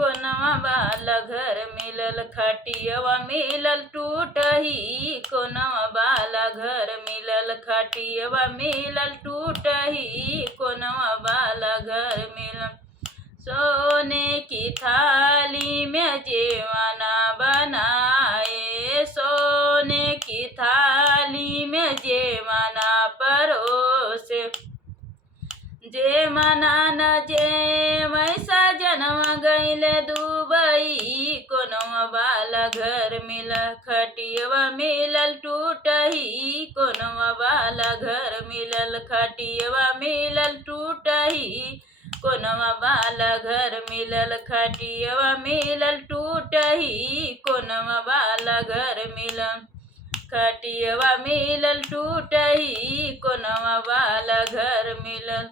कोनवा वाला घर मिलल खटियवा मिलल टूटही, कोनवा वाला घर मिलल खटियवा मिलल टूटही, कोनवा वाला घर मिलल। सोने की थाली में जेवना बनाए, सोने की थाली में जेवना परोसे, जे मना न जे वैसा जन्म गईल दुबई, कोनवा वाला घर मिला खटियवा मिलल टूटही, कोनवा वाला घर मिलल खटियवा मिलल टूटही, कोनवा वाला घर मिलल खटियवा मिलल टूटही, कोनवा वाला घर मिलल खटियवा मिलल टूटही, कोनवा वाला घर मिलल।